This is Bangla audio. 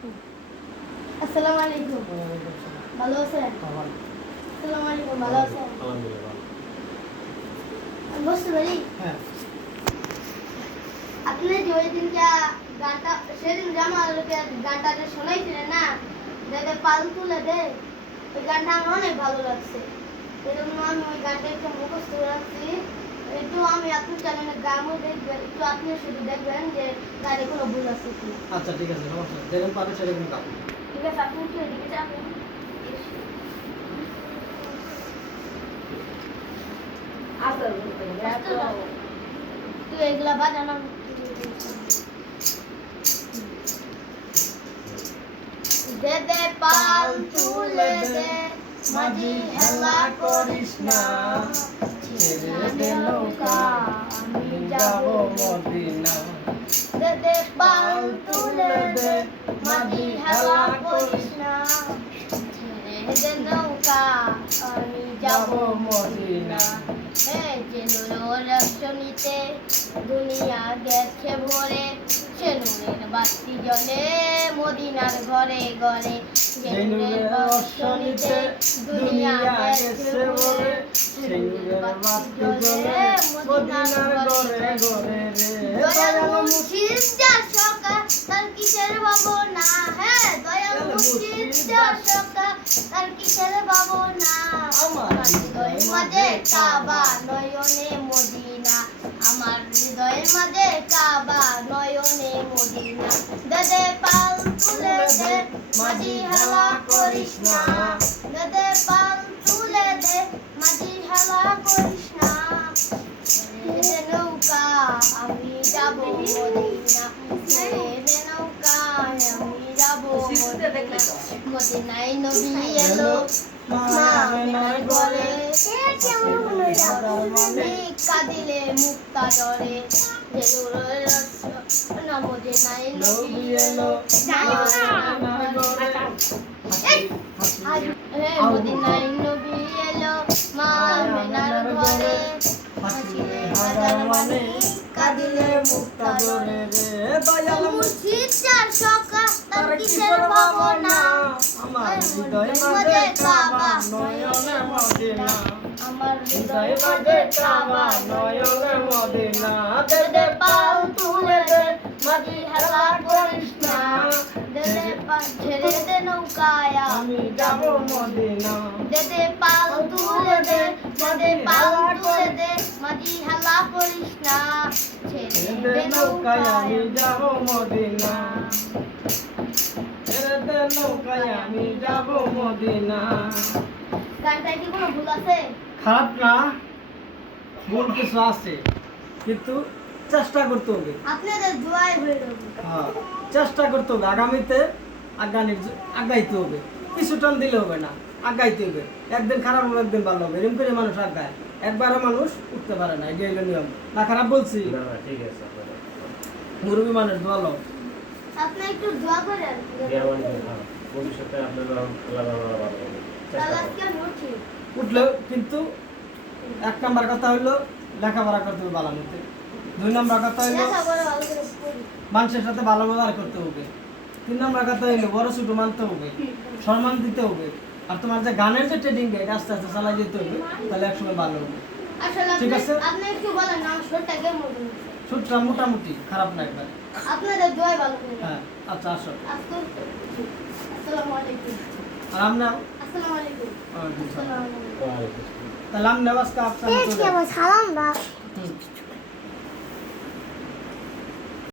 আসসালামু আলাইকুম। ভালো আছেন? আসসালামু আলাইকুম। ভালো আছেন? আলহামদুলিল্লাহ। আমি বসতে পারি? হ্যাঁ। আপনি যে ওই দিনটা গানটা সেদিন জামাল গানটা যে শোনাইছিলেন না, যাতে পাল তুলে দে, ওই গানটা আমার অনেক ভালো লাগছে। এই জন্য আমি ওই গানটা একটু মুখস্থ রাখছি। একটু আমি আপনার চ্যানেলে গানও দেখবেন, একটু আপনি শুধু দেখবেন যে গানে কোনো ভুল আছে কিনা। আচ্ছা ঠিক আছে, সমস্যা নেই। যেরকম পারে সেরকম গাও। ঠিক আছে, আপনি একটু এদিকে যাবেন। তুই এগুলা বাজানো দে দে পাল তুলে দে, মাঝি হেলা করিস না, ছেড়ে দে নৌকা আমি যাব মদিনা। দে দে পাল তুলে দে, মাঝি হেলা করিস না, ছেড়ে দে নৌকা আমি যাব মদিনা। যে নুরের রশ্মিতে দুনিয়া গেছে ভরে, সে নূরের বাতি জ্বলে মদিনার ঘরে ঘরে। যে নুরের রশ্মিতে দুনিয়া গেছে ভরে, সে নূরের বাতি জ্বলে মদিনার ঘরে ঘরে। দয়াল মুর্শিদ যার সকাল তার কিসের ভাবনা, হ্যাঁ দয়াল মুর্শিদ যার সকাল তার কিসের ভাবনা। আমার হৃদয়ের মাঝে কাবা নয়নে মদিনা, আমার হৃদয়ের মাঝে কাবা নয়নে মদিনা। দে দে পাল তুলে দে, মাঝি হেলা করিস না, দে দে পাল তুলে দে, মাঝি হেলা করিস না। ছেড়ে দে নৌকা আমি যাব মদিনা, ছেড়ে দে নৌকা আমি যাব মদিনা। মদিনায় নবী এলো মা আমেনার ঘরে, কাঁদিলে মুক্তা জ্বরে। যে নূরের রশ্মি মদিনায় নবী এলো মা আমেনার ঘরে, মদিনায় নবী এলো মা আমেনার ঘরে। হাসিলে হাজার মানে কাঁদিলে মুক্তা জ্বরে রে। দয়াল মুর্শিদ যার সকা তার কিসের ভাবনা, আমার হৃদয়ের মাঝে কাবা নয়নে মদিনা, আমার হৃদয়ের মাঝে কাবা নয়নে মদিনা। দে দে পাল তুলে দে, মাঝি হেলা করিস না, দে দে পাল ছেড়ে দে নৌকায় আমি যাব মদিনা। দে দে পাল তুলে দে, দে দে পাল তুলে দে, মাঝি হেলা করিস না, ছেড়ে দে নৌকায় আমি নৌকায় যাব মদিনা, ছেড়ে দে নৌকায় আমি যাব মদিনা। গানটায় কি কোনো ভুল আছে? খারাপ না, ভুল কিছু আছে, কিন্তু চেষ্টা করতে হবে। আপনাদের দোয়ায় হয়ে যাবে। হ্যাঁ, চেষ্টা করতে হবে। আগামীতে আগাইতে হবে, কিছু টান দিলে হবে না, আগাইতে হবে। একদিন খারাপ হবে, একদিন ভালো হবে, এরকম করে মানুষ আগায়। একবারও মানুষ উঠতে পারে না, এটা হলো নিয়ম। না খারাপ বলছি? ঠিক আছে। মুরব্বী মানুষ ভালো। আপনি একটু দোয়া করেন। ভবিষ্যতে আপনারা তাহলে আজকে আমি উঠি। উঠলেও কিন্তু এক নাম্বার কথা হইলো লেখাপড়া করতে হবে ভালো মতো। দুই নাম্বার কথা হইলো লেখাপড়া ভালো করে পড়ি। মানুষের সাথে ভালো ব্যবহার করতে হবে। তিন নাম্বার কথা হইলো বড় ছোট মানতে হবে, সম্মান দিতে হবে। আর তোমার যে গানের যে ট্রেডিং এটা আস্তে আস্তে চালাই যেতে হবে, তাহলে একসময় ভালো হবে। আসলে ঠিক আছে? আপনি একটু বলেন না আমার শরীরটা কেমন হচ্ছে? ছোটটা মোটামুটি, খারাপ না একবার। আপনাদের দোয়ায় ভালো করে। হ্যাঁ, আচ্ছা আসো। আসসালামু আলাইকুম। আর আমরা আসসালামু আলাইকুম। আসসালামু আলাইকুম। তাহলে আমরা আজকে আপনার সালাম